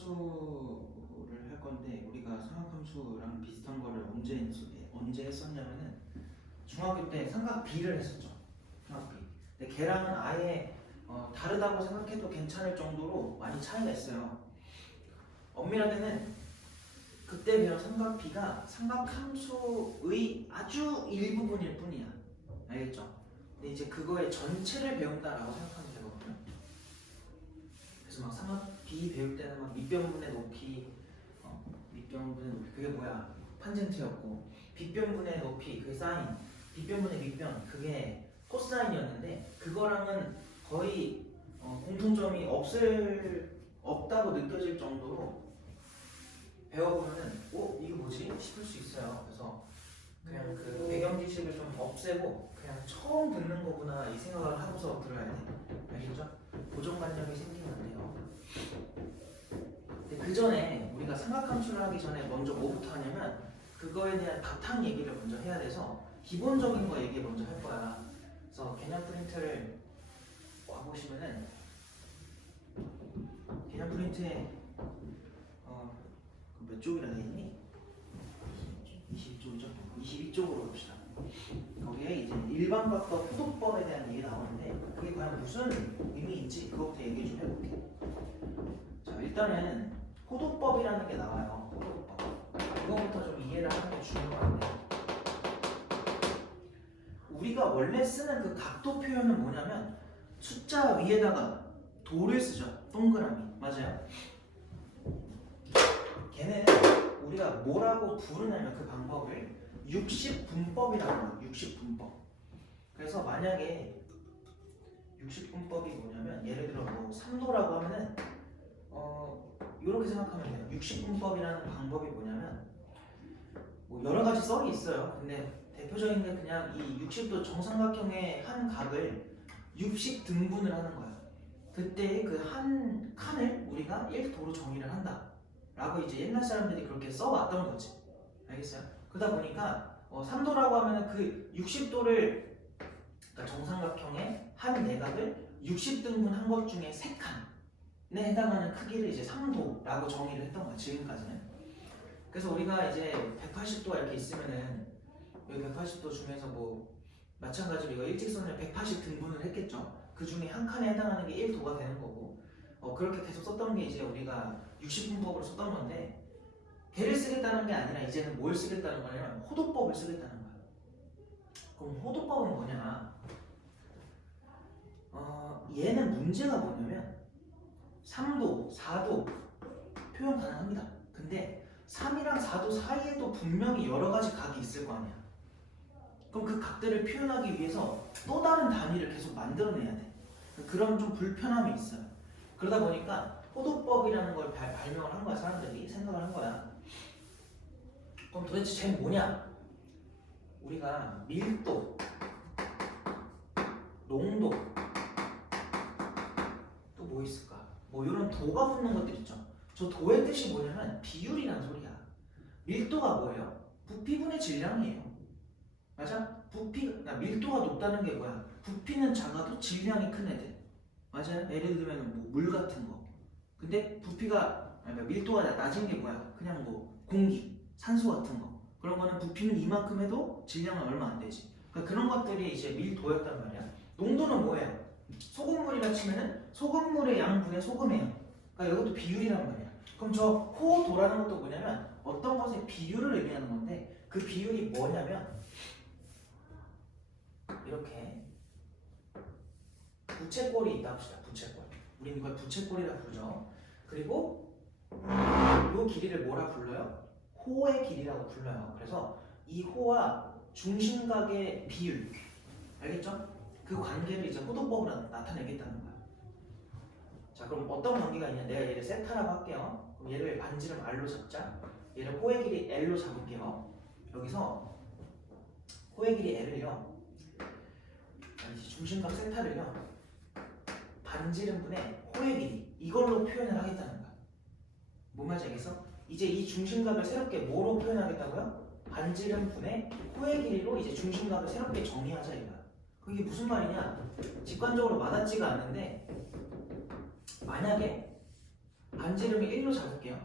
삼각함수를 할 건데 우리가 삼각함수랑 비슷한 거를 언제 했었냐면은 중학교 때 삼각 B를 했었죠. 삼각 B. 근데 걔랑은 아예 다르다고 생각해도 괜찮을 정도로 많이 차이가 있어요. 엄밀하게는 그때 배운 삼각 B가 삼각함수의 아주 일부분일 뿐이야. 알겠죠? 근데 이제 그거의 전체를 배운다라고 생각하면 되거든요. 그래서 막 삼각 B 배울 때는 막 밑변분의 높이, 밑변분의 높이 그게 뭐야? 탄젠트였고, 빗변분의 높이 그게 사인, 빗변분의 밑변 그게 코사인이었는데 그거랑은 거의 공통점이 없다고 느껴질 정도로 배워보면은 이게 뭐지? 싶을 수 있어요. 그래서 그냥 그 배경 지식을 좀 없애고 그냥 처음 듣는 거구나 이 생각을 하고서 들어야 돼. 알겠죠? 고정관념이 생기면 안 돼요. 근데 그 전에 우리가 삼각함수를 하기 전에 먼저 뭐부터 하냐면 그거에 대한 바탕 얘기를 먼저 해야 돼서 기본적인 거 얘기 먼저 할 거야. 그래서 개념 프린트를 와보시면은 개념 프린트에 몇 쪽이라 돼 있니? 22쪽이죠? 22쪽으로 봅시다. 거기에 이제 일반값과 포도법에 대한 얘기 나오는데 그게 과연 무슨 의미인지 그것부터 얘기 좀 해볼게. 자, 일단은 포도법이라는 게 나와요. 포도법. 그거부터 좀 이해를 하는 게 중요한데 우리가 원래 쓰는 그 각도 표현은 뭐냐면 숫자 위에다가 도를 쓰죠. 동그라미. 맞아요? 걔는 우리가 뭐라고 부르냐면 그 방법을 60분법이라고 해요. 60분법. 그래서 만약에 60분법이 뭐냐면 예를 들어 뭐 3도라고 하면은 이렇게 생각하면 돼요. 60분법이라는 방법이 뭐냐면 뭐 여러 가지 썰이 있어요. 근데 대표적인 게 그냥 이 60도 정삼각형의 한 각을 60등분을 하는 거야. 그때 그 한 칸을 우리가 1도로 정의를 한다. 라고 이제 옛날 사람들이 그렇게 써왔던 거지. 알겠어요? 그러다 보니까 3도라고 하면 그 60도를 그러니까 정삼각형의 한 내각을 60등분 한 것 중에 3칸에 해당하는 크기를 이제 3도라고 정의를 했던 거야. 지금까지는. 그래서 우리가 이제 180도가 이렇게 있으면은 여기 180도 중에서 뭐 마찬가지로 이거 일직선을 180등분을 했겠죠. 그 중에 한 칸에 해당하는 게 1도가 되는 거고 그렇게 계속 썼던 게 이제 우리가 60분법으로 썼던 건데 걔를 쓰겠다는 게 아니라 이제는 뭘 쓰겠다는 거냐면 호도법을 쓰겠다는 거야. 그럼 호도법은 뭐냐? 얘는 문제가 뭐냐면 3도, 4도 표현 가능합니다. 근데 3이랑 4도 사이에도 분명히 여러 가지 각이 있을 거 아니야. 그럼 그 각들을 표현하기 위해서 또 다른 단위를 계속 만들어내야 돼. 그런 좀 불편함이 있어요. 그러다 보니까 호도법이라는 걸 발명을 한 거야. 사람들이 생각을 한 거야. 그럼 도대체 쟤는 뭐냐? 우리가 밀도, 농도, 또 뭐 있을까? 뭐 이런 도가 붙는 것들 있죠. 저 도의 뜻이 뭐냐면 비율이란 소리야. 밀도가 뭐예요? 부피분의 질량이에요. 맞아? 그러니까 밀도가 높다는 게 뭐야? 부피는 작아도 질량이 큰 애들. 맞아요? 예를 들면 뭐 물 같은 거. 근데 그러니까 밀도가 낮은 게 뭐야? 그냥 뭐 공기, 산소 같은 거. 그런 거는 부피는 이만큼 해도 질량은 얼마 안 되지. 그러니까 그런 것들이 이제 밀도였단 말이야. 농도는 뭐예요? 소금물이라 치면은 소금물의 양분의 소금이에요. 그러니까 이것도 비율이란 말이야. 그럼 저 호도라는 것도 뭐냐면 어떤 것의 비율을 의미하는 건데 그 비율이 뭐냐면 이렇게 부채꼴이 있다 합시다. 부채꼴. 우리는 이걸 부채꼴이라 부르죠. 그리고 이 길이를 뭐라 불러요? 호의 길이라고 불러요. 그래서 이 호와 중심각의 비율, 알겠죠? 그 관계를 이제 호도법으로 나타내겠다는 거야. 자, 그럼 어떤 관계가 있냐? 내가 얘를 세타라고 할게요. 그럼 얘를 반지름 R로 잡자. 얘를 호의 길이 L로 잡을게요. 여기서 호의 길이 L을요, 중심각 세타를요, 반지름분의 호의 길이 이걸로 표현을 하겠다는 거야. 뭔 말인지 알겠어? 이제 이 중심각을 새롭게 뭐로 표현하겠다고요? 반지름분의 호의 길이로 이제 중심각을 새롭게 정의하자 이거야. 그게 무슨 말이냐? 직관적으로 와닿지가 않는데 만약에 반지름을 1로 잡을게요.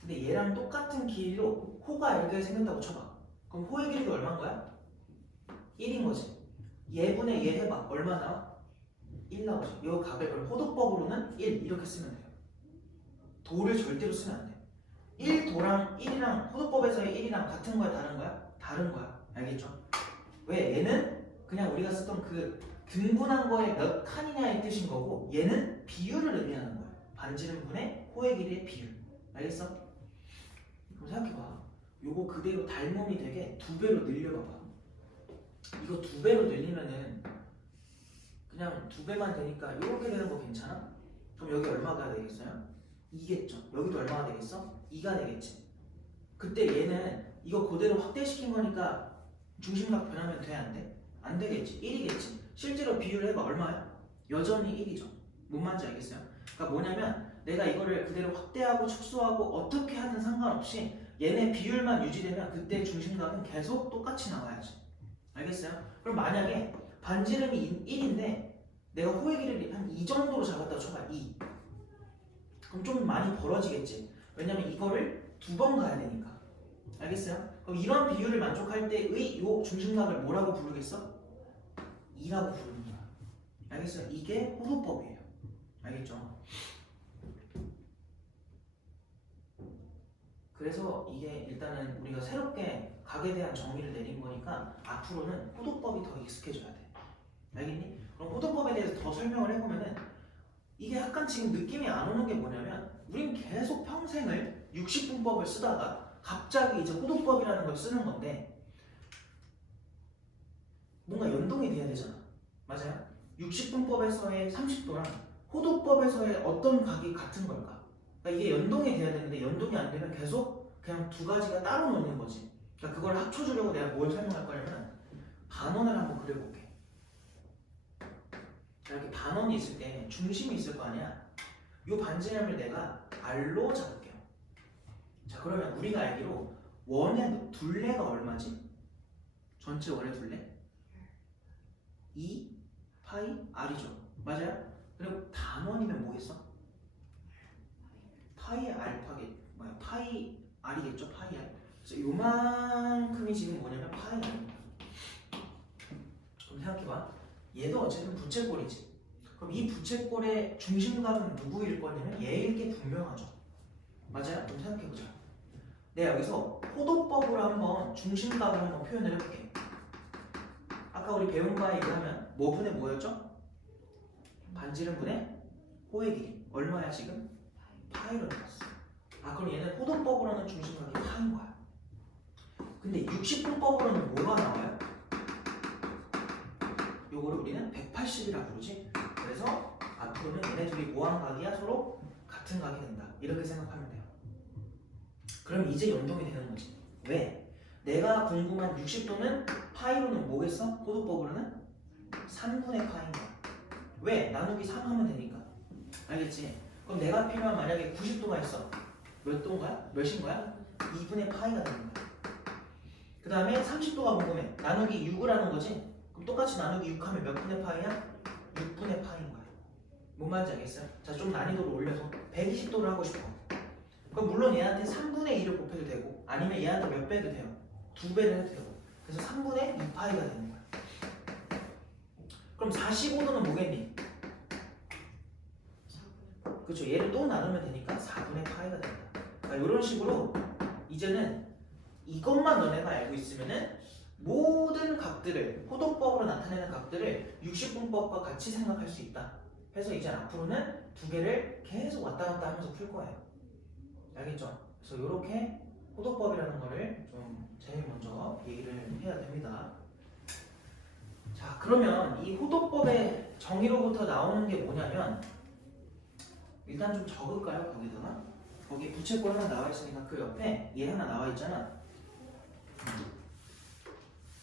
근데 얘랑 똑같은 길이로 호가 이렇게 생겼다고 쳐봐. 그럼 호의 길이가 얼마인 거야? 1인 거지. 얘분의 얘 해봐. 얼마 나와? 1 나오지. 이 각을 그럼 호도법으로는 1 이렇게 쓰면 돼요. 도를 절대로 쓰면 안 돼. 1도랑 1이랑 호도법에서의 1이랑 같은 거야 다른 거야? 다른 거야. 알겠죠? 왜? 얘는 그냥 우리가 쓰던 그 등분한 거에 몇 칸이냐의 뜻인 거고 얘는 비율을 의미하는 거야. 반지름분의 호의 길이의 비율. 알겠어? 그럼 생각해봐. 요거 그대로 닮음이 되게 2배로 늘려봐봐. 이거 2배로 늘리면은 그냥 2배만 되니까 이렇게 되는 거 괜찮아? 그럼 여기 얼마가 되겠어요? 2겠죠. 여기도 얼마가 되겠어? 2가 되겠지. 그때 얘는 이거 그대로 확대시킨 거니까 중심각 변하면 돼? 안 돼? 안 되겠지. 1이겠지. 실제로 비율을 해봐. 얼마야? 여전히 1이죠. 뭔 말인지 알겠어요? 그러니까 뭐냐면 내가 이거를 그대로 확대하고 축소하고 어떻게 하든 상관없이 얘네 비율만 유지되면 그때 중심각은 계속 똑같이 나와야지. 알겠어요? 그럼 만약에 반지름이 1인데 내가 호의 길이를 한 2 정도로 잡았다고 쳐봐. 2. 그럼 좀 많이 벌어지겠지. 왜냐면 이거를 2번 가야 되니까. 알겠어요? 그럼 이런 비율을 만족할 때의 이 중심각을 뭐라고 부르겠어? 2라고 부르는 거야. 알겠어요? 이게 호도법이에요. 알겠죠? 그래서 이게 일단은 우리가 새롭게 각에 대한 정의를 내린 거니까 앞으로는 호도법이 더 익숙해져야 돼. 알겠니? 그럼 호도법에 대해서 더 설명을 해보면은 이게 약간 지금 느낌이 안 오는 게 뭐냐면 우린 계속 평생을 60분법을 쓰다가 갑자기 이제 호도법이라는 걸 쓰는 건데 뭔가 연동이 돼야 되잖아. 맞아요? 60분법에서의 30도랑 호도법에서의 어떤 각이 같은 걸까? 그러니까 이게 연동이 돼야 되는데 연동이 안 되면 계속 그냥 두 가지가 따로 노는 거지. 그러니까 그걸 합쳐주려고 내가 뭘 설명할 거냐면 반원을 한번 그려볼게. 이렇게 반원이 있을 때 중심이 있을 거 아니야? 이 반지름을 내가 R로 잡을게요. 자, 그러면 우리가 알기로 원의 둘레가 얼마지? 전체 원의 둘레? 2 파이 R이죠. 맞아요? 그리고 단원이면 뭐겠어? 파이 알파겠 뭐야? 파이 R이겠죠? 파이 R. 그래서 요만큼이 지금 뭐냐면 파이 R입니다. 그럼 생각해봐. 얘도 어쨌든 부채꼴이지. 그럼 이 부채꼴의 중심각은 누구일 거냐면 얘일 게 분명하죠. 맞아요? 그럼 생각해보자. 내가 여기서 호도법으로 한번 중심각을 한번 표현을 해볼게. 아까 우리 배운 바에 의하면 뭐 분의 뭐였죠? 반지름 분의 호의 길이. 얼마야 지금? 파이로 나왔어. 아, 그럼 얘는 호도법으로는 중심각이 파인 거야. 근데 60분법으로는 뭐가 나와요? 요거를 우리는 180이라 부르지. 그래서 앞으로는 얘네 둘이 뭐하는 각이야? 서로 같은 각이 된다. 이렇게 생각하면 돼요. 그럼 이제 연동이 되는 거지. 왜? 내가 궁금한 60도는 파이로는 뭐겠어? 호도법으로는 3분의 파인 거야. 왜? 나누기 3 하면 되니까. 알겠지? 그럼 내가 필요한 만약에 90도가 있어. 몇 도인가요? 몇인 거야? 2분의 파이가 되는 거야. 그 다음에 30도가 궁금해. 나누기 6을 하는 거지? 그럼 똑같이 나누기 6 하면 몇 분의 파이야? 6분의 파인 거야. 뭔 말인지 알겠어요? 자, 좀 난이도를 올려서 120도를 하고 싶어. 그럼 물론 얘한테 3분의 2를 곱해도 되고 아니면 얘한테 몇 배 해도 돼요? 2배를 해도 되고. 그래서 3분의 2파이가 되는 거야. 그럼 45도는 뭐겠니? 그렇죠. 얘를 또 나누면 되니까 4분의 파이가 된다. 그러니까 이런 식으로 이제는 이것만 너네가 알고 있으면은 모든 각들을 호도법으로 나타내는 각들을 60분법과 같이 생각할 수 있다. 해서 이제 앞으로는 두 개를 계속 왔다 갔다 하면서 풀 거예요. 알겠죠? 그래서 이렇게 호도법이라는 거를 좀 제일 먼저 얘기를 해야 됩니다. 자, 그러면 이 호도법의 정의로부터 나오는 게 뭐냐면 일단 좀 적을까요? 거기다가 거기 부채꼴 하나 나와 있으니까 그 옆에 얘 하나 나와 있잖아.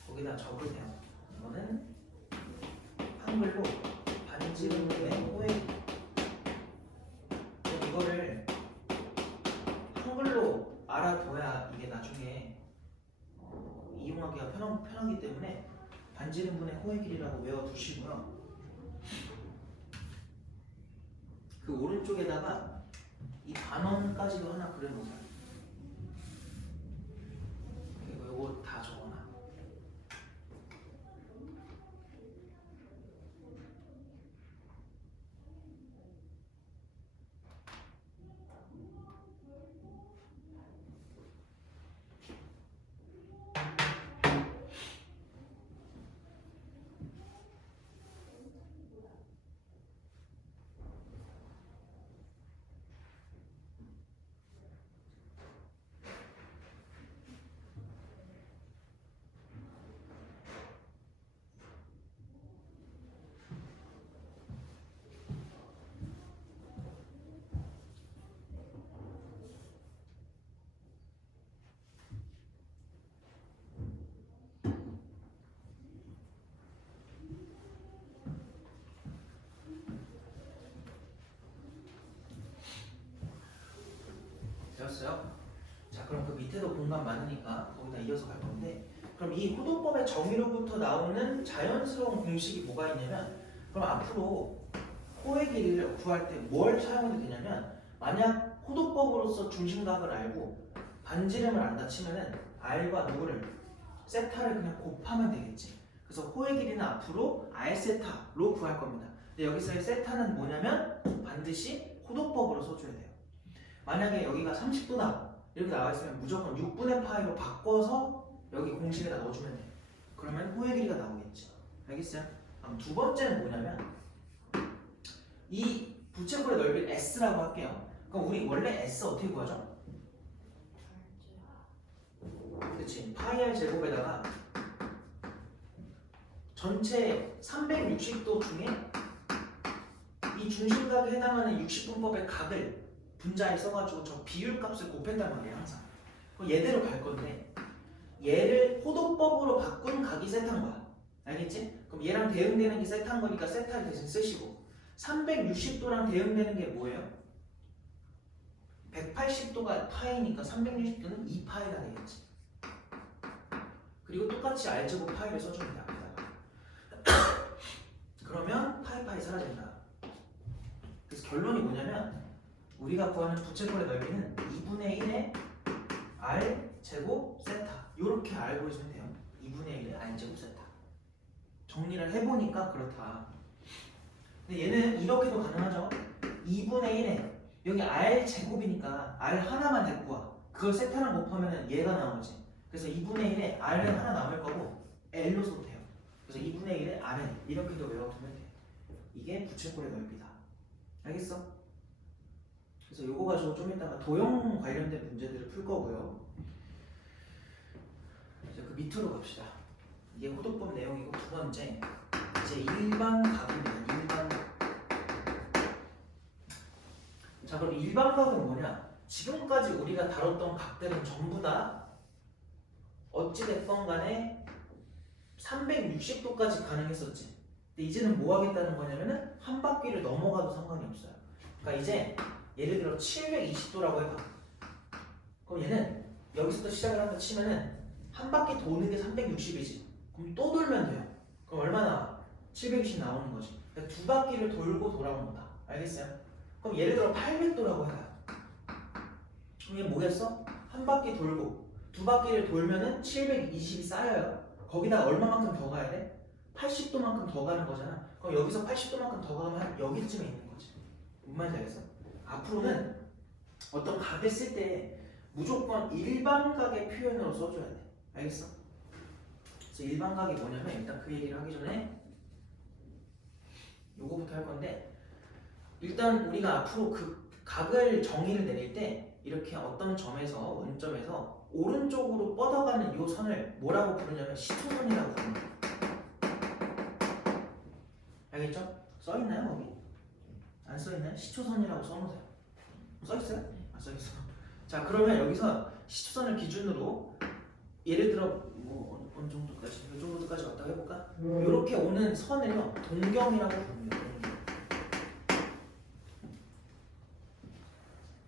거기다 적으세요. 이거는 한글로 반지름분의 호의. 이거를 한글로 알아둬야 이게 나중에 이용하기가 편하기 때문에 반지름분의 호의 길이라고 외워두시고요. 그 오른쪽에다가 이 단원까지도 하나 그려놓자. 그리고 요거 다 적어놔. 되었어요? 자, 그럼 그 밑에도 공간 많으니까 거기다 이어서 갈 건데, 그럼 이 호도법의 정의로부터 나오는 자연스러운 공식이 뭐가 있냐면, 그럼 앞으로 호의 길이를 구할 때 뭘 사용해도 되냐면, 만약 호도법으로서 중심각을 알고 반지름을 안다 치면은 r과 누구를 세타를 그냥 곱하면 되겠지. 그래서 호의 길이는 앞으로 r 세타로 구할 겁니다. 근데 여기서의 세타는 뭐냐면 반드시 호도법으로 써줘야 돼요. 만약에 여기가 30도다 이렇게 나와 있으면 무조건 6분의 파이로 바꿔서 여기 공식에다 넣어주면 돼. 그러면 호의 길이가 나오겠지. 알겠어요? 그럼 두 번째는 뭐냐면 이 부채꼴의 넓이를 S라고 할게요. 그럼 우리 원래 S 어떻게 구하죠? 그치, 파이 r 제곱에다가 전체 360도 중에 이 중심각에 해당하는 60분법의 각을 분자에 써가지고 저 비율값을 곱했단 말이에요. 항상 그럼 얘대로 갈 건데, 얘를 호도법으로 바꾼 각이 세타인 거야. 알겠지? 그럼 얘랑 대응되는 게 세타인 거니까 세타를 대신 쓰시고, 360도랑 대응되는 게 뭐예요? 180도가 파이니까 360도는 2파이가 되겠지. 그리고 똑같이 r제곱 파이를 써주면 돼, 앞에다가. 그러면 파이 사라진다. 그래서 결론이 뭐냐면 우리가 구하는 부채꼴의 넓이는 2분의 1의 r제곱 세타, 이렇게 알고 있으면 돼요. 2분의 1의 r제곱 세타. 정리를 해보니까 그렇다. 근데 얘는 이렇게도 가능하죠. 2분의 1에 여기 r제곱이니까 r 하나만 데리고 와. 그걸 세타랑 곱하면 얘가 나오지. 그래서 2분의 1에 r은 하나 남을 거고 l로 써도 돼요. 그래서 2분의 1에 rn 이렇게도 외워두면 돼. 이게 부채꼴의 넓이다. 알겠어? 그래서 요거 가지고 좀 이따가 도형 관련된 문제들을 풀 거고요. 이제 그 밑으로 갑시다. 이게 호도법 내용이고, 두 번째 이제 일반각입니다. 일반각. 자, 그럼 일반각은 뭐냐? 지금까지 우리가 다뤘던 각들은 전부 다 어찌됐건 간에 360도까지 가능했었지. 근데 이제는 뭐 하겠다는 거냐면은 한 바퀴를 넘어가도 상관이 없어요. 그러니까 이제 예를 들어 720도라고 해봐. 그럼 얘는 여기서부터 시작을 한다 치면은 한 바퀴 도는 게 360이지. 그럼 또 돌면 돼요. 그럼 얼마나 720 나오는 거지. 그러니까 두 바퀴를 돌고 돌아오는 거다. 알겠어요? 그럼 예를 들어 800도라고 해봐요. 그럼 얘 뭐겠어? 한 바퀴 돌고 두 바퀴를 돌면은 720이 쌓여요. 거기다 얼마만큼 더 가야 돼? 80도만큼 더 가는 거잖아. 그럼 여기서 80도만큼 더 가면 여기쯤에 있는 거지. 뭔 말인지 알겠어? 앞으로는 어떤 각을 쓸 때 무조건 일반각의 표현으로 써줘야 돼. 알겠어? 그래서 일반각이 뭐냐면, 일단 그 얘기를 하기 전에 요거부터 할 건데, 일단 우리가 앞으로 그 각을 정의를 내릴 때 이렇게 어떤 점에서, 원점에서 오른쪽으로 뻗어가는 이 선을 뭐라고 부르냐면 시초선이라고 부릅니다. 알겠죠? 써있나요 거기? 안 써있나요? 시초선이라고 써놓으세요. 써있어요? 안 써있어. 자, 그러면 여기서 시초선을 기준으로 예를 들어 뭐 어느 정도까지, 이 정도까지 왔다고 해볼까? 이렇게 오는 선을요 동경이라고 부릅니다.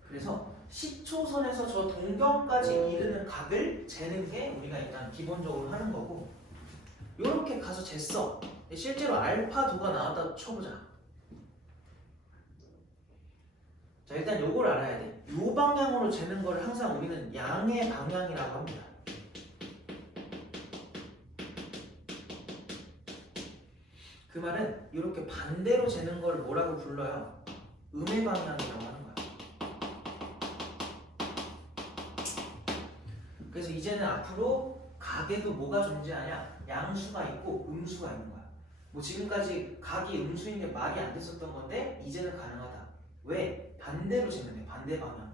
그래서 시초선에서 저 동경까지 이르는 각을 재는 게 우리가 일단 기본적으로 하는 거고, 이렇게 가서 쟀어. 실제로 알파도가 나왔다 쳐보자. 자, 일단 요걸 알아야 돼. 요 반대로 재는 걸 항상 우리는 양의 방향이라고 합니다. 그 말은 이렇게 반대로 재는 걸 뭐라고 불러요? 음의 방향이라고 하는 거야. 그래서 이제는 앞으로 각에도 뭐가 존재하냐? 양수가 있고 음수가 있는 거야. 뭐 지금까지 각이 음수인 게 말이 안 됐었던 건데 이제는 가능하다. 왜? 반대로 재면 돼. 반대 방향으로.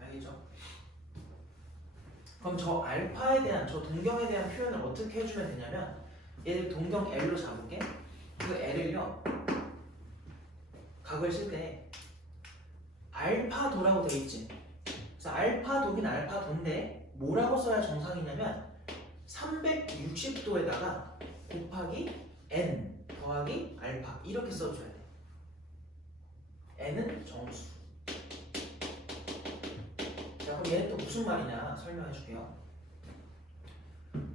알겠죠? 그럼 저 알파에 대한, 저 동경에 대한 표현을 어떻게 해주면 되냐면, 얘를 동경 L로 잡을게. 그 L을요, 각을 쓸 때 알파도라고 돼 있지. 그래서 알파도긴 알파도인데 뭐라고 써야 정상이냐면 360도에다가 곱하기 n 더하기 알파 이렇게 써줘야 돼. n은 정수. 자, 그럼 얘는 또 무슨 말이냐 설명해 줄게요.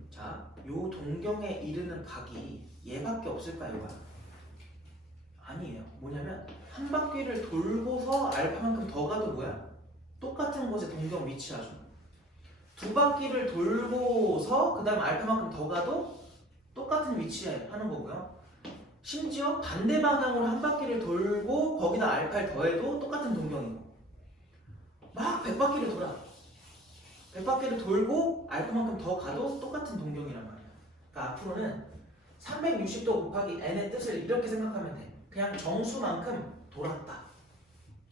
자, 요 동경에 이르는 각이 얘밖에 없을까 이거야? 아니에요. 뭐냐면 한 바퀴를 돌고서 알파만큼 더 가도 뭐야? 똑같은 곳에 동경 위치하죠. 두 바퀴를 돌고서 그 다음 알파만큼 더 가도 똑같은 위치에 하는 거고요. 심지어 반대 방향으로 한 바퀴를 돌고 거기다 알파를 더해도 똑같은 동경이고, 막 100바퀴를 돌아. 100바퀴를 돌고 알파만큼 더 가도 똑같은 동경이란 말이야. 그러니까 앞으로는 360도 곱하기 n의 뜻을 이렇게 생각하면 돼. 그냥 정수만큼 돌았다.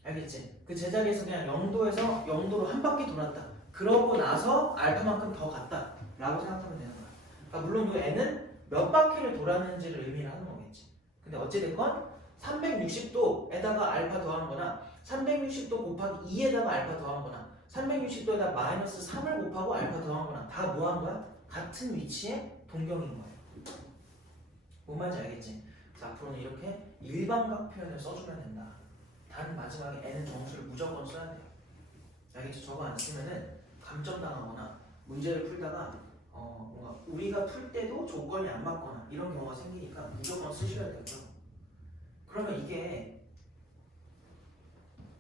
알겠지? 그 제자리에서 그냥 0도에서 0도로 한 바퀴 돌았다. 그러고 나서 알파만큼 더 갔다 라고 생각하면 되는 거야. 그러니까 물론 이 n은 몇 바퀴를 돌았는지를 의미를 하는 거겠지. 근데 어찌됐건 360도에다가 알파 더하는 거나 360도 곱하기 2에다가 알파 더하는 거나 360도에다 마이너스 3을 곱하고 알파 더한 거나 다 뭐 한 거야? 같은 위치에 동경인 거예요. 뭔 말인지 알겠지? 자, 앞으로는 이렇게 일반각 표현을 써주면 된다. 단 마지막에 n은 정수를 무조건 써야 돼요. 알겠지? 저거 안 쓰면은 감점당하거나 문제를 풀다가 뭔가 우리가 풀 때도 조건이 안 맞거나 이런 경우가 생기니까 무조건 쓰셔야 되고요. 그러면 이게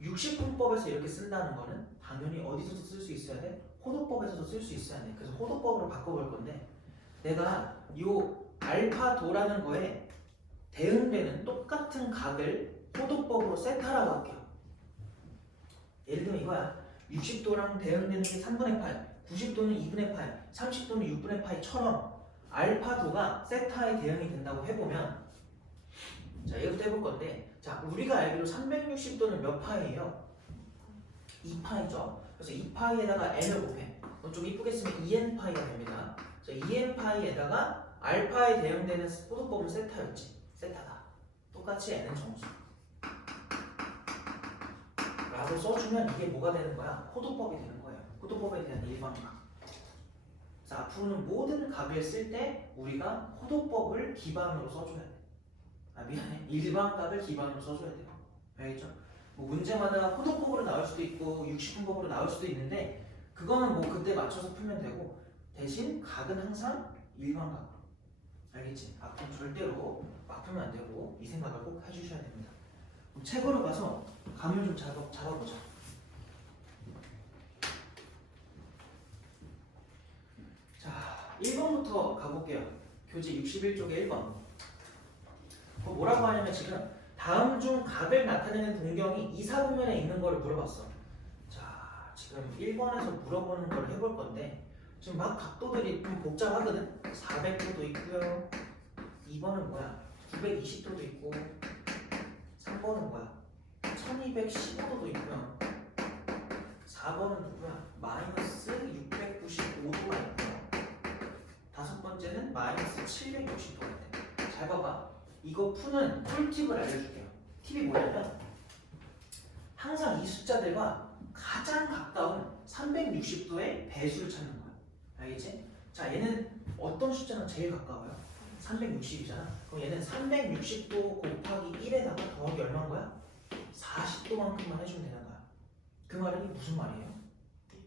60분법에서 이렇게 쓴다는 거는 당연히 어디서도 쓸 수 있어야 돼? 호도법에서도 쓸 수 있어야 돼. 그래서 호도법으로 바꿔볼 건데, 내가 이 알파도라는 거에 대응되는 똑같은 각을 호도법으로 세타라고 할게요. 예를 들면 이거야. 60도랑 대응되는 게 3분의 8, 90도는 2분의 8, 30도는 6분의 파이처럼 알파도가 세타에 대응이 된다고 해보면, 자, 얘부터 해볼 건데, 자, 우리가 알기로 360도는 몇 파이예요? 2파이죠. 그래서 2파이에다가 n을 곱해. 좀 이쁘게 쓰면 2n파이가 됩니다. 자, 2n파이에다가 알파에 대응되는 호도법은 세타였지. 세타다. 똑같이 n은 정수. 라고 써주면 이게 뭐가 되는 거야? 호도법이 되는 거예요. 호도법에 대한 일반각. 자, 앞으로는 모든 각을 쓸 때 우리가 호도법을 기반으로 써줘야 돼. 아, 미안해. 일반각을 기반으로 써줘야 돼요. 알겠죠? 뭐 문제마다 호도법으로 나올 수도 있고 60분법으로 나올 수도 있는데 그거는 뭐 그때 맞춰서 풀면 되고, 대신 각은 항상 일반각으로. 알겠지? 앞으로 절대로 막 풀면 안 되고 이 생각을 꼭 해주셔야 됩니다. 그럼 책으로 가서 감을 좀 잡아보자. 자, 1번부터 가볼게요. 교재 61쪽에 1번. 뭐라고 하냐면 지금 다음 중 각을 나타내는 동경이 이사분면에 있는 거를 물어봤어. 자, 지금 1번에서 물어보는 걸 해볼 건데 지금 막 각도들이 좀 복잡하거든. 400도도 있고요. 2번은 뭐야? 920도도 있고, 3번은 뭐야? 1215도도 있고요. 4번은 누구야? 마이너스 695도가 있고요. 다섯 번째는 마이너스 760도가 있대. 잘 봐봐. 이거 푸는 꿀팁을 알려줄게요. 팁이 뭐냐면 항상 이 숫자들과 가장 가까운 360도의 배수를 찾는 거야. 알겠지? 자, 얘는 어떤 숫자랑 제일 가까워요? 360이잖아. 그럼 얘는 360도 곱하기 1에다가 더하기 얼마인 거야? 40도만큼만 해주면 되는 거야. 그 말은 무슨 말이에요?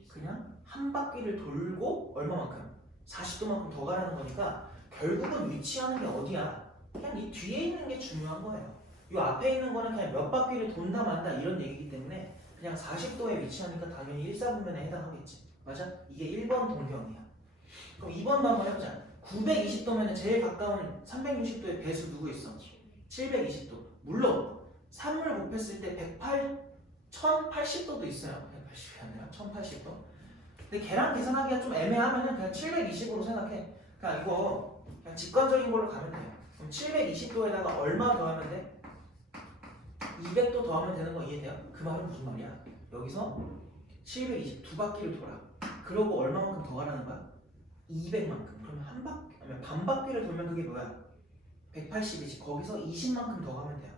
그냥 한 바퀴를 돌고 얼마만큼? 40도만큼 더 가라는 거니까 결국은 위치하는 게 어디야? 그냥 이 뒤에 있는 게 중요한 거예요. 이 앞에 있는 거는 그냥 몇 바퀴를 돈다 만다 이런 얘기이기 때문에 그냥 40도에 위치하니까 당연히 1사분면에 해당하겠지. 맞아? 이게 1번 동경이야. 그럼 2번도 한번 해보자. 920도면 제일 가까운 360도의 배수 누구 있어? 720도. 물론 3을 곱했을 때 1080도도 있어요. 180이 아니라 1080도. 근데 걔랑 계산하기가 좀 애매하면은 그냥 720으로 생각해. 그냥 이거 그냥 직관적인 걸로 가면 돼요. 그럼 720도에다가 얼마 더하면 돼? 200도 더하면 되는 거 이해돼요? 그 말은 무슨 말이야? 여기서 720 두 바퀴를 돌아. 그러고 얼마만큼 더 가라는 거야? 200만큼. 그러면 한 바퀴, 아니면 반 바퀴를 돌면 그게 뭐야? 180이지. 거기서 20만큼 더 가면 돼요.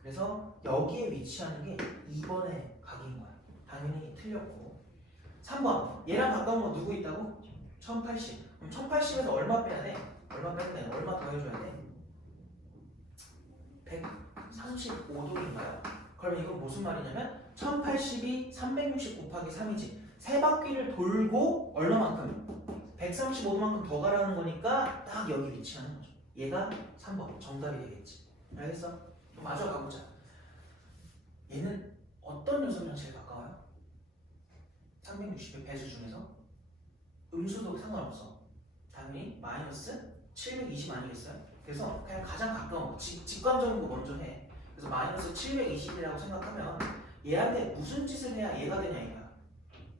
그래서 여기에 위치하는 게 2번의 각인 거야. 당연히 틀렸고. 3번. 얘랑 가까운 거 누구 있다고? 1080. 그럼 1080에서 얼마 빼야 돼? 얼마 빼야 돼? 얼마 더 해줘야 돼? 135도인가요? 그러면 이건 무슨 말이냐면 1080이 360 곱하기 3이지. 세 바퀴를 돌고 얼마만큼? 135도만큼 더 가라는 거니까 딱 여기 위치하는 거죠. 얘가 3번 정답이 되겠지. 알겠어? 마저 가보자. 얘는 어떤 요소랑 제일 가까워요? 360의 배수 중에서 음수도 상관없어. 당연히 마이너스 720 아니겠어요? 그래서 그냥 가장 가까운 거, 직관적인 거 먼저 해. 그래서 마이너스 720이라고 생각하면 얘한테 무슨 짓을 해야 얘가 되냐 이거야.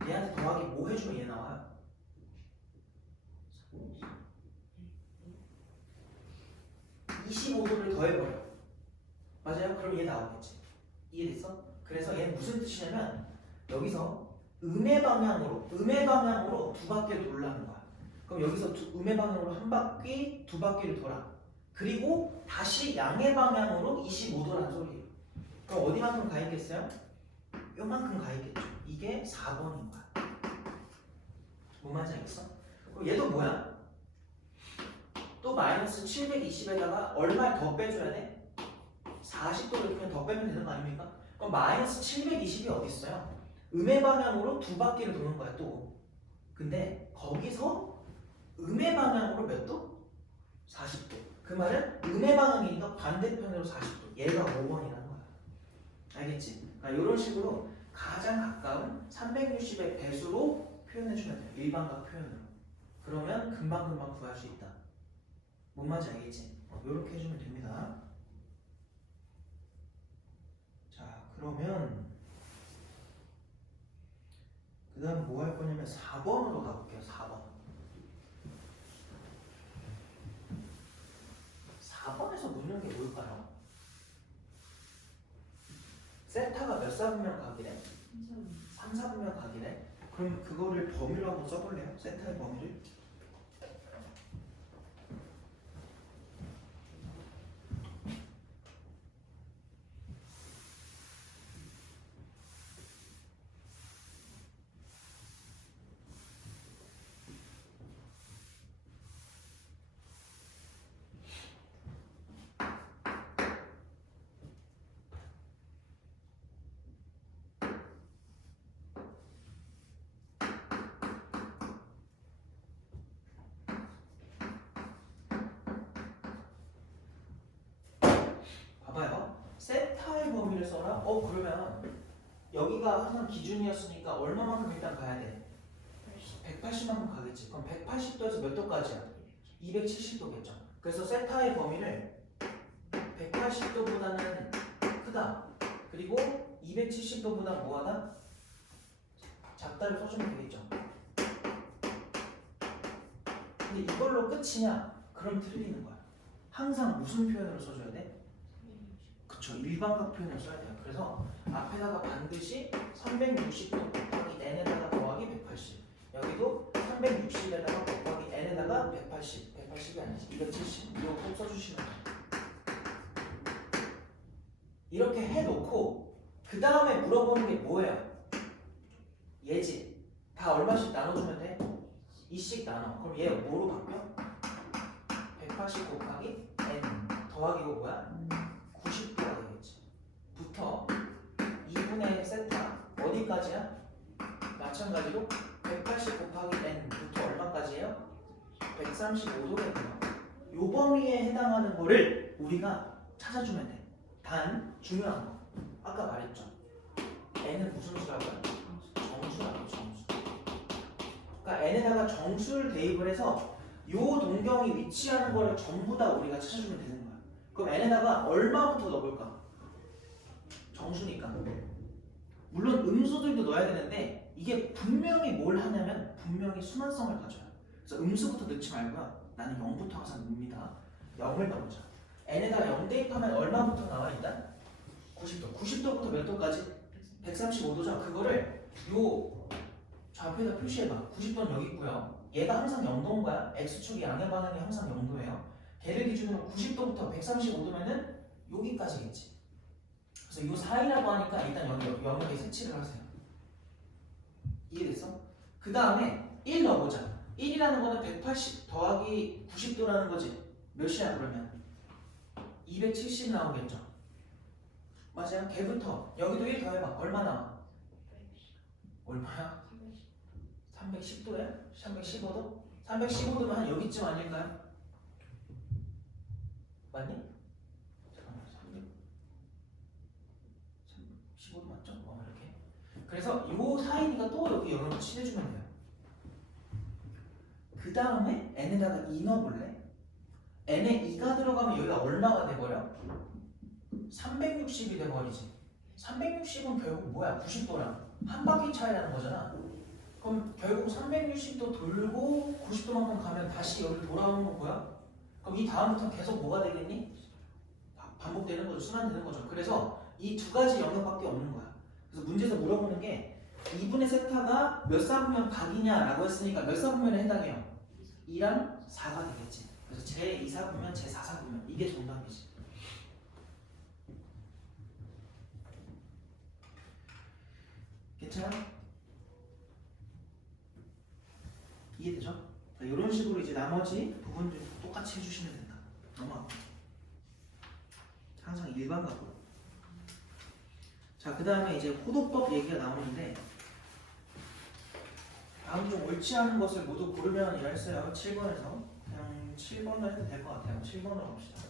얘한테 더하기 뭐 해주면 얘 나와요? 25도를 더해버려. 맞아요? 그럼 얘 나오겠지. 이해됐어? 그래서 얘는 무슨 뜻이냐면 여기서 음의 방향으로 두 바퀴를 돌라는 거야. 그럼 여기서 음의 방향으로 한 바퀴, 두 바퀴를 돌아. 그리고 다시 양의 방향으로 25도라는 소리예요. 그럼 어디만큼 가 있겠어요? 요만큼 가 있겠죠. 이게 4번인 거야. 뭔 말인지 알겠어? 그럼 얘도 뭐야? 또 마이너스 720에다가 얼마 더 빼줘야 돼? 40도를 그냥 더 빼면 되는 거 아닙니까? 그럼 마이너스 720이 어디 있어요? 음의 방향으로 두 바퀴를 도는 거야 또. 근데 거기서 음의 방향으로 몇 도? 40도. 그 말은 음의 방향이니까 반대편으로 40도. 얘가 5번이라는 거야. 알겠지? 그러니까 이런 식으로 가장 가까운 360의 배수로 표현해주면 돼요. 일반각 표현으로. 그러면 금방금방 구할 수 있다. 뭔 말인지 알겠지? 이렇게 해주면 됩니다. 자, 그러면 그 다음 뭐 할 거냐면 4번으로 가볼게요. 4번. 4번에서 묻는 게 뭘까요? 세타가 몇 사분면 각이래? 3, 4분면 각이래? 그럼 그거를 범위로 한번 써볼래요? 세타의 범위를? 봐봐요. 세타의 범위를 써라? 그러면 여기가 항상 기준이었으니까 얼마만큼 일단 가야 돼? 180만큼 가겠지. 그럼 180도에서 몇 도까지야? 270도겠죠. 그래서 세타의 범위를 180도보다는 크다. 그리고 270도보다 뭐하다? 작다를 써주면 되겠죠. 근데 이걸로 끝이냐? 그럼 틀리는 거야. 항상 무슨 표현으로 써줘야 돼? 그쵸, 일반각 표현을 써야 돼요. 그래서 앞에다가 반드시 360도 곱하기 n에다가 더하기 180. 여기도 360에다가 곱하기 n에다가 180. 180이 아니지, 270. 이거 꼭 써주시면 돼요. 이렇게 해놓고 그 다음에 물어보는 게 뭐예요? 얘지. 다 얼마씩 나눠주면 돼? 2씩 나눠. 그럼 얘 뭐로 바뀌어? 180 곱하기 n 더하기 이거 뭐야? 90도가 되겠지. 부터 2분의 세타 어디까지야? 마찬가지로 180 곱하기 n부터 얼마까지예요? 135도겠네요. 요 범위에 해당하는 거를 우리가 찾아주면 돼. 단 중요한 거 아까 말했죠. n은 무슨 수라고요? 정수라고 정수. 그러니까 n에다가 정수를 대입을 해서 요 동경이 위치하는 거를 전부 다 우리가 찾아주면 되는 거야. 그럼 n에다가 얼마부터 넣어볼까? 정수니까. 물론 음수들도 넣어야 되는데 이게 분명히 뭘 하냐면 분명히 순환성을 가져요. 그래서 음수부터 넣지 말고요. 나는 0부터 항상 넣습니다. 0을 넣어보자. n에다가 0 대입하면 얼마부터 나와 일단? 90도. 90도부터 몇 도까지? 135도죠. 그거를 요 좌표에다 표시해봐. 90도는 여기 있고요. 얘가 항상 0도인 거야. x축이 양의 방향이 항상 0도예요. 걔를 기준으로 90도부터 135도면은 여기까지겠지. 그래서 요 사이라고 하니까 일단 여기 영역에 색칠을 하세요. 이해됐어? 그 다음에 1 넣어보자. 1이라는 거는 180 더하기 90도라는 거지. 몇이야 그러면? 270 나오겠죠. 맞아요? 걔부터 여기도 1 더해봐. 얼마 나와? 얼마야? 310도야? 315도? 315도면 한 여기쯤 아닐까요? 맞니? 잠깐만 315도 맞죠? 이렇게. 그래서 요 사이니까 또 여기 영역을 칠해주면 돼요. 그 다음에 n에다가 2 넣어볼래? n에 2가 들어가면 여기가 얼마가 돼버려? 360이 돼버리지. 360은 결국 뭐야? 90도랑 한 바퀴 차이라는 거잖아. 그럼 결국 360도 돌고 90도만큼 가면 다시 여기 돌아오는 거 뭐야? 그럼 이 다음부터 계속 뭐가 되겠니? 반복되는 거죠. 순환되는 거죠. 그래서 이 두 가지 영역밖에 없는 거야. 그래서 문제에서 물어보는 게 2분의 세타가 몇 사분면 각이냐라고 했으니까 몇 사분면에 해당해요? 2랑 4가 되겠지. 그래서 제 2사분면, 제 4사분면 이게 정답이지. 괜찮아? 이해되죠? 자, 이런 식으로 이제 나머지 부분들 똑같이 해주시면 된다. 넘어가. 항상 일반각으로. 자, 그 다음에 이제 호도법 얘기가 나오는데 다음 좀 옳지 않은 것을 모두 고르면 이랬어요. 7번에서 그냥 7번을 해도 될 것 같아요. 7번으로 갑시다.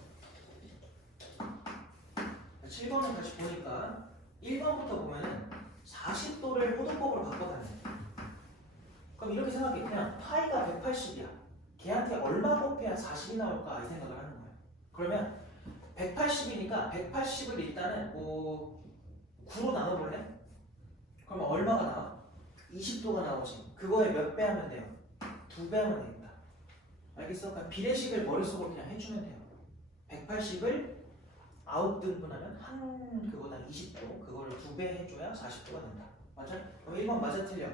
7번을 다시 보니까 1번부터 보면은 40도를 호도법으로 바꿔달래. 그럼 이렇게 생각해. 그냥 파이가 180이야. 걔한테 얼마 곱해야 40이 나올까 이 생각을 하는 거예요. 그러면 180이니까 180을 일단은 9로 나눠볼래? 그러면 얼마가 나와? 20도가 나오지. 그거에 몇 배 하면 돼요? 2배 하면 되겠다. 알겠어? 그러니까 비례식을 머릿속으로 그냥 해주면 돼요. 180을 9등분하면 한 그거당 20도. 그거를 2배 해줘야 40도가 된다. 맞아? 그럼 1번 맞아 틀려?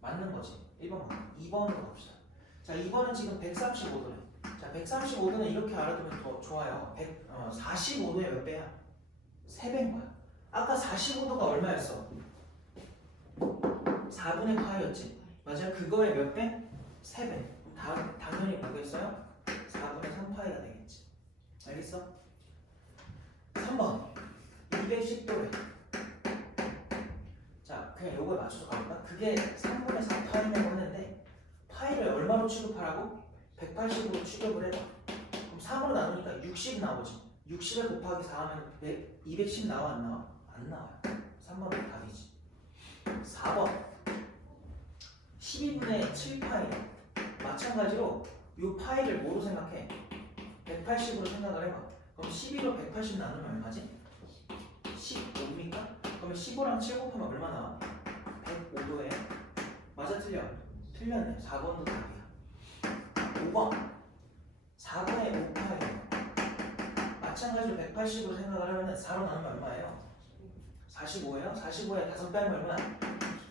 맞는 거지. 1번 맞아. 2번으로 갑시다. 자, 2번은 지금 135도래. 자, 135도는 이렇게 알아두면 더 좋아요. 45도에 몇 배야? 3배인 거야. 아까 45도가 얼마였어? 4분의 파이였지. 맞아요? 그거에 몇 배? 3배. 당연히 뭐겠어요? 4분의 3파이가 되겠지. 알겠어? 3번 210도래. 자, 그냥 요거에 맞춰서 가볼까? 그게 3분의 4파이라고 했는데 파이를 얼마로 취급하라고? 180으로 취급을 해봐. 그럼 3으로 나누니까 60 나오지. 60에 곱하기 4하면 210 나와 안 나와? 안 나와요. 3번이 답이지. 4번 12분의 7파이. 마찬가지로 이 파이를 뭐로 생각해? 180으로 생각을 해봐. 그럼 12로 180 나누면 얼마지? 15입니까? 그러면 15랑 7 곱하면 얼마 나와? 105도에 맞아 틀려? 틀렸네. 4번도 답이야. 5번 4분의 5파이. 마찬가지로 180으로 생각을 하면 4로 나누면 얼마예요? 45예요? 45에 5 빼면 얼마?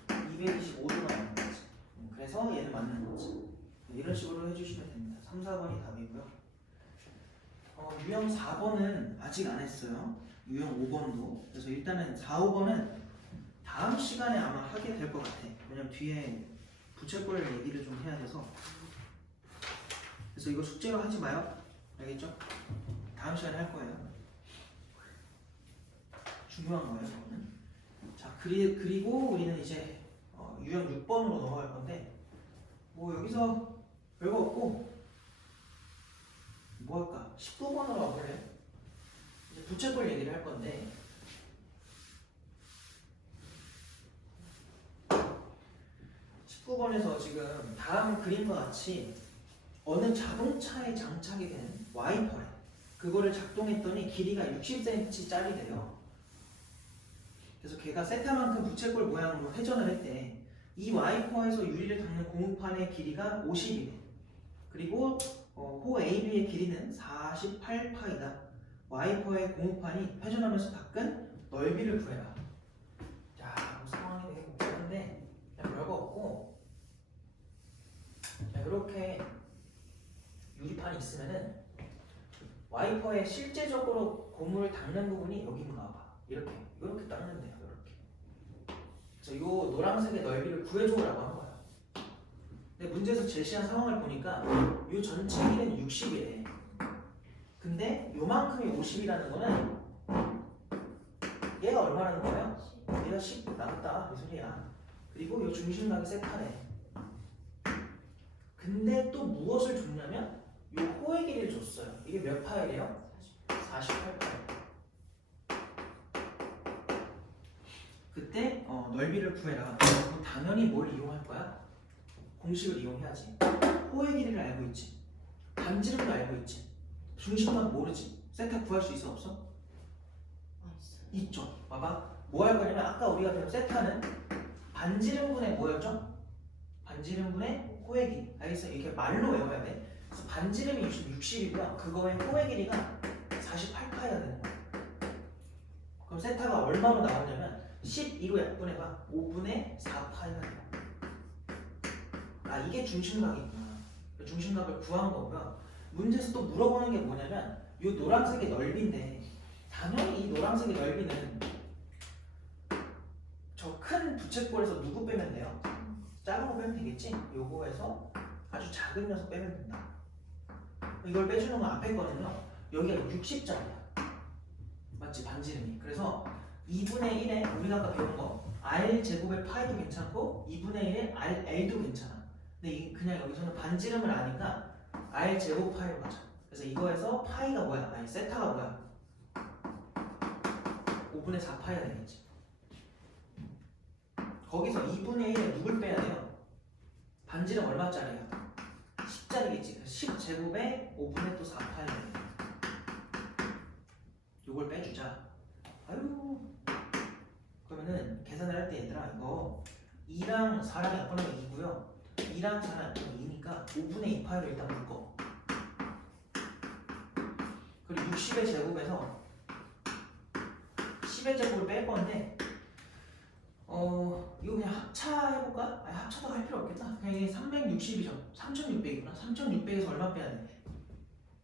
225도가 나오는 거지. 그래서 얘는 맞는 거지. 이런 식으로 해주시면 됩니다. 3, 4번이 답이고요. 유형 4번은 아직 안 했어요. 유형 5번도. 그래서 일단은 4, 5번은 다음 시간에 아마 하게 될 것 같아. 왜냐면 뒤에 부채꼴 얘기를 좀 해야 돼서. 그래서 이거 숙제로 하지 마요. 알겠죠? 다음 시간에 할 거예요. 중요한 거예요, 저거는. 자, 그리고 우리는 이제 유형 6번으로 넘어갈 건데 뭐 여기서 별거 없고 뭐 할까? 19번으로 와볼래? 이제 부채꼴 얘기를 할 건데 19번에서 지금 다음 그림과 같이 어느 자동차에 장착이 된 와이퍼에 그거를 작동했더니 길이가 60cm짜리래요. 그래서 걔가 세타만큼 부채꼴 모양으로 회전을 했대. 이 와이퍼에서 유리를 닦는 고무판의 길이가 50이래. 그리고 호 AB의 길이는 48파이다. 와이퍼의 고무판이 회전하면서 닦은 넓이를 구해라. 자, 상황이 되게 복잡한데 그냥 별거 없고, 자, 이렇게 유리판이 있으면은 와이퍼에 실제적으로 고무를 닦는 부분이 여기인가 봐. 이렇게 닦는 데요. 이렇게. 그래서 이 노란색의 넓이를 구해줘라고 한 거야. 근데 문제에서 제시한 상황을 보니까 이 전체 길이는 60이래. 근데 요만큼이 50이라는 거는 얘가 얼마라는 거예요? 얘가 10 나왔다 이 소리야. 그리고 이 중심각이 세타래. 근데 또 무엇을 줬냐면 이 호의 길이를 줬어요. 이게 몇 파이래요? 48파이. 그때 넓이를 구해라. 그럼 당연히 뭘 이용할 거야? 공식을 이용해야지. 호의 길이를 알고 있지. 반지름도 알고 있지. 중심각 모르지. 세타 구할 수 있어 없어? 있죠. 봐봐. 뭐 할 거냐면 아까 우리가 배운 세타는 반지름분의 뭐였죠? 반지름분의 호의 길이. 알겠어? 이렇게 말로 외워야 돼. 그래서 반지름이 60이고요. 그거의 호의 길이가 48파이가 되는 거야. 그럼 세타가 얼마로 나오냐면 12로 약분해봐. 5분의 4파이가 돼요. 아, 이게 중심각이구나. 중심각을 구한 거고요. 문제에서 또 물어보는 게 뭐냐면 이 노란색의 넓이인데 당연히 이 노란색의 넓이는 저 큰 부채꼴에서 누구 빼면 돼요? 작은 거 빼면 되겠지? 요거에서 아주 작은 녀석 빼면 된다. 이걸 빼주는 건 앞에 거는요. 여기가 60짜리야. 맞지? 반지름이. 그래서 2분의 1에 우리가 아까 배운 거 R제곱의 파이도 괜찮고 2분의 1에 RL도 괜찮아. 근데 그냥 여기서는 반지름을 아니까 R제곱 파이로 가자. 그래서 이거에서 파이가 뭐야? 아니 세타가 뭐야? 5분의 4파이가 되겠지. 거기서 2분의 1에 누굴 빼야 돼요? 반지름 얼마짜리야? 10짜리겠지. 10제곱에 5분의 또 4파이가 돼. 요걸 빼주자. 아유. 그러면은 계산을 할 때 얘들아 이거 2랑 4랑 약분하면 2고요. 2랑 4랑 약분하면 2니까 5분의 2파이로 일단 묶어. 그리고 60의 제곱에서 10의 제곱을 뺄 건데 이거 그냥 합차해볼까? 아니 합차도 할 필요 없겠다. 그냥 이게 360이죠. 3600이구나. 3600에서 얼마 빼야 돼?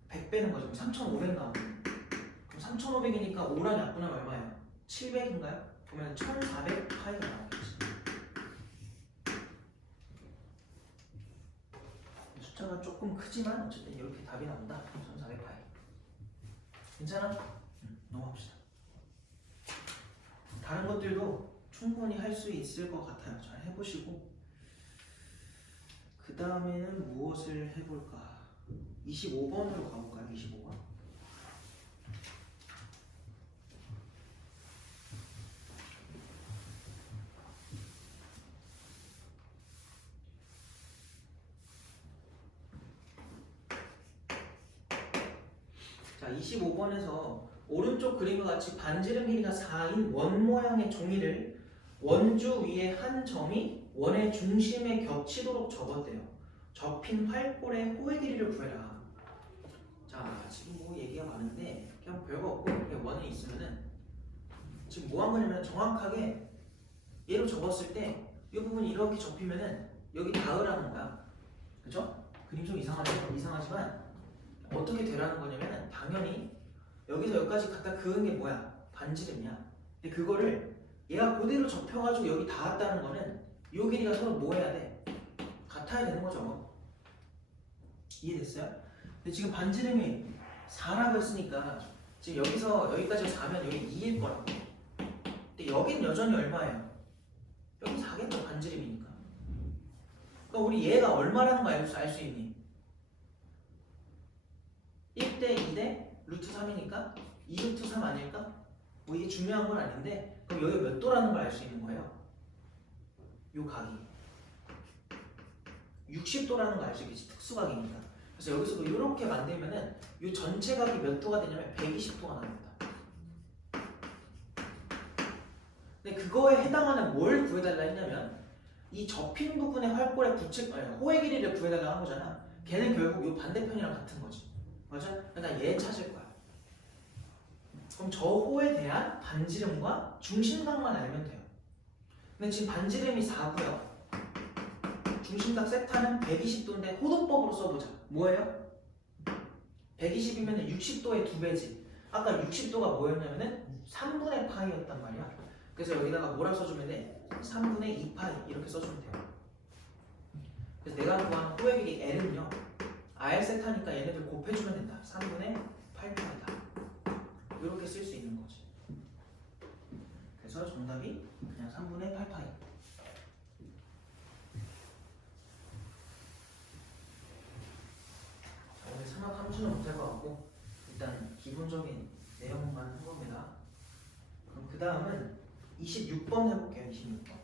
100 빼는 거죠. 3500 나오고. 그럼 3500이니까 5랑 약분하면 얼마예요? 700인가요? 그러면 1400 파이가 나오겠지. 숫자가 조금 크지만 어쨌든 이렇게 답이 나온다. 1400 파이. 괜찮아? 넘어갑시다. 다른 것들도 충분히 할 수 있을 것 같아요. 잘 해보시고 그 다음에는 무엇을 해볼까? 25번으로 가볼까요? 25번. 자, 25번에서 오른쪽 그림과 같이 반지름 길이가 4인 원 모양의 종이를 원주 위에 한 점이 원의 중심에 겹치도록 접었대요. 접힌 활골의 호의 길이를 구해라. 자, 지금 뭐 얘기가 많은데 그냥 별거 없고 그냥 원이 있으면은 지금 뭐 한 거냐면 정확하게 얘로 접었을 때 이 부분이 이렇게 접히면은 여기 닿으라는 거야. 그죠? 그림 좀 이상하지만 어떻게 되라는 거냐면 당연히 여기서 여기까지 갖다 그은 게 뭐야? 반지름이야. 근데 그거를 얘가 그대로 접혀가지고 여기 닿았다는 거는 이 길이가 서로 뭐 해야 돼? 같아야 되는 거죠. 이해됐어요? 근데 지금 반지름이 4라고 했으니까 지금 여기서 여기까지 4면 여기 2일 거라고. 근데 여긴 여전히 얼마예요? 여기 4겠죠. 반지름이니까. 그러니까 우리 얘가 얼마라는 거 알 수 있니? 1대 2대 루트 3이니까 2루트 3 아닐까? 뭐 이게 중요한 건 아닌데 그럼 여기 몇 도라는 걸 알 수 있는 거예요? 요 각이 60도라는 거 알수있겠지? 특수각이니까. 그래서 여기서도 이렇게 만들면은 이 전체 각이 몇 도가 되냐면 120도가 나옵니다. 근데 그거에 해당하는 뭘 구해달라 했냐면 이 접힌 부분의 활골의 호의 길이를 구해달라 한 거잖아. 걔는 결국 이 반대편이랑 같은 거지. 맞아? 그러니까 얘 찾을 거야. 그럼 저 호에 대한 반지름과 중심각만 알면 돼요. 근데 지금 반지름이 4고요. 중심각 세타는 120도인데 호도법으로 써보자. 뭐예요? 120이면 60도의 2배지. 아까 60도가 뭐였냐면은 3분의 파이였단 말이야. 그래서 여기다가 뭐라 써주면 돼? 3분의 2파이 이렇게 써주면 돼요. 그래서 내가 구한 호의 길이 L은요 R 세타니까 얘네들 곱해주면 된다. 3분의 8파이다. 이렇게 쓸 수 있는 거지. 그래서 정답이 그냥 3분의 8파이. 오늘 산업 함수는 못할 것 같고 일단 기본적인 내용만 한 겁니다. 그럼 그 다음은 26번 해볼게요. 26번.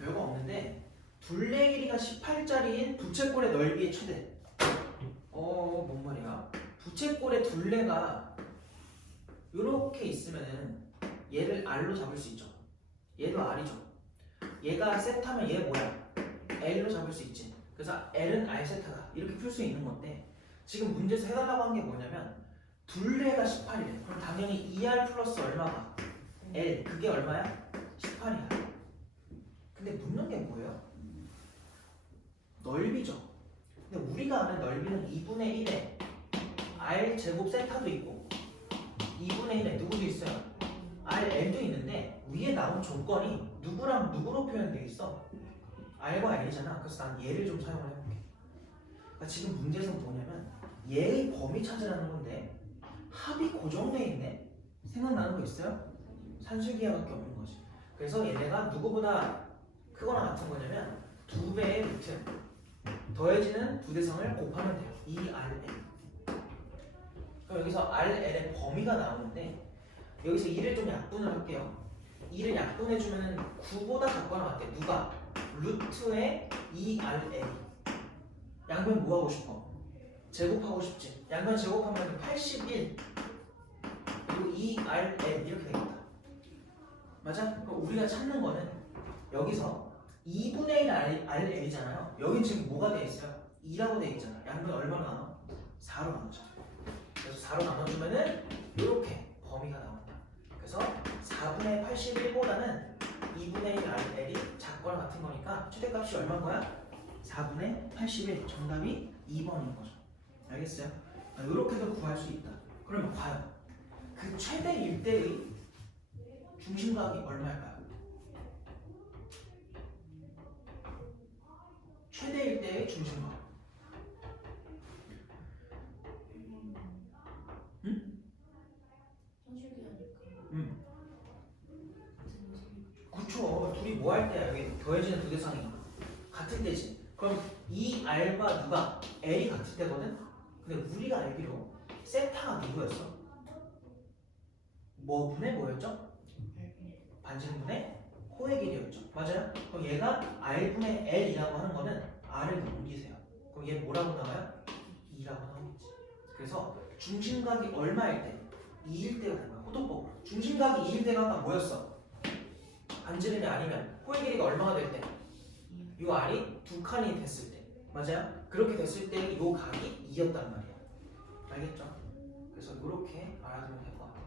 별거 없는데 둘레 길이가 18짜리인 부채꼴의 넓이의 최대. 뭔 말이야? 부채꼴의 둘레가 이렇게 있으면은 얘를 R로 잡을 수 있죠. 얘도 R이죠. 얘가 세타면 얘 뭐야? L로 잡을 수 있지. 그래서 L은 R 세타다. 이렇게 풀 수 있는 건데 지금 문제에서 해달라고 한 게 뭐냐면 둘레가 18이래. 그럼 당연히 2R 플러스 얼마가? L. 그게 얼마야? 18이야. 근데 묻는 게 뭐예요? 넓이죠. 근데 우리가 아는 넓이는 2분의 1에 R 제곱 세타도 있고 2분의 1에 누구도 있어요? RL도 있는데 위에 나온 조건이 누구랑 누구로 표현되어 있어? R과 L이잖아. 그래서 난 얘를 좀 사용을 해볼게. 그러니까 지금 문제에서 뭐냐면 얘의 범위 찾으라는 건데 합이 고정되어 있네? 생각나는 거 있어요? 산술기하밖에 없는 거지. 그래서 얘네가 누구보다 크거나 같은 거냐면 2배의 루트 더해지는 두 대성을 곱하면 돼요. 2RL. 그럼 여기서 RL의 범위가 나오는데 여기서 2를 좀 약분을 할게요. 2를 약분해주면 9보다 작거나 같대. 누가? 루트의 2RL. 양변 뭐 하고 싶어? 제곱하고 싶지. 양변 제곱하면 81 그리고 2RL 이렇게 되겠다. 맞아? 그럼 우리가 찾는 거는 여기서 2분의 1 RL이잖아요. 여기 지금 뭐가 되어 있어요? 2라고 되어 있잖아. 양변 얼마로 나눠? 4로 나누죠. 그래서 4로 나눠주면은 이렇게 범위가 나온다. 그래서 4분의 81보다는 2분의 1 RL이 작거나 같은 거니까 최대값이 얼마인 거야? 4분의 81. 정답이 2번인 거죠. 알겠어요? 이렇게도 구할 수 있다. 그러면 과연 그 최대 일대의 중심각이 얼마일까요? 최대 일대의 중심각. 응? 그쵸. 둘이 뭐 할 때야? 여기 더해지는 두 대상이 같을 때지. 그럼 이 R과 누가? L이 같을 때거든? 근데 우리가 알기로 세타가 누구였어? 뭐 분의 뭐였죠? 반지름분의 호의 길이였죠. 맞아요? 그럼 얘가 R분의 L이라고 하는 거는 R을 옮기세요. 그럼 얘 뭐라고 나와요? 2라고 나오겠지. 그래서 중심각이 얼마일 때? 2일 때가 되는 거야. 호도법으로. 중심각이 2일 때가 아까 뭐였어? 반지름이 아니면 호의 길이가 얼마가 될 때? 이 R이 두 칸이 됐을 때. 맞아요? 그렇게 됐을 때 이 각이 2였단 말이야. 알겠죠? 그래서 이렇게 알아두면 될 것 같아요.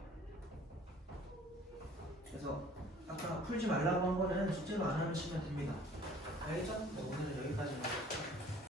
그래서 아까 풀지 말라고 한 거는 숙제로 안 하시면 됩니다. 알겠죠? 오늘은 여기까지입니다.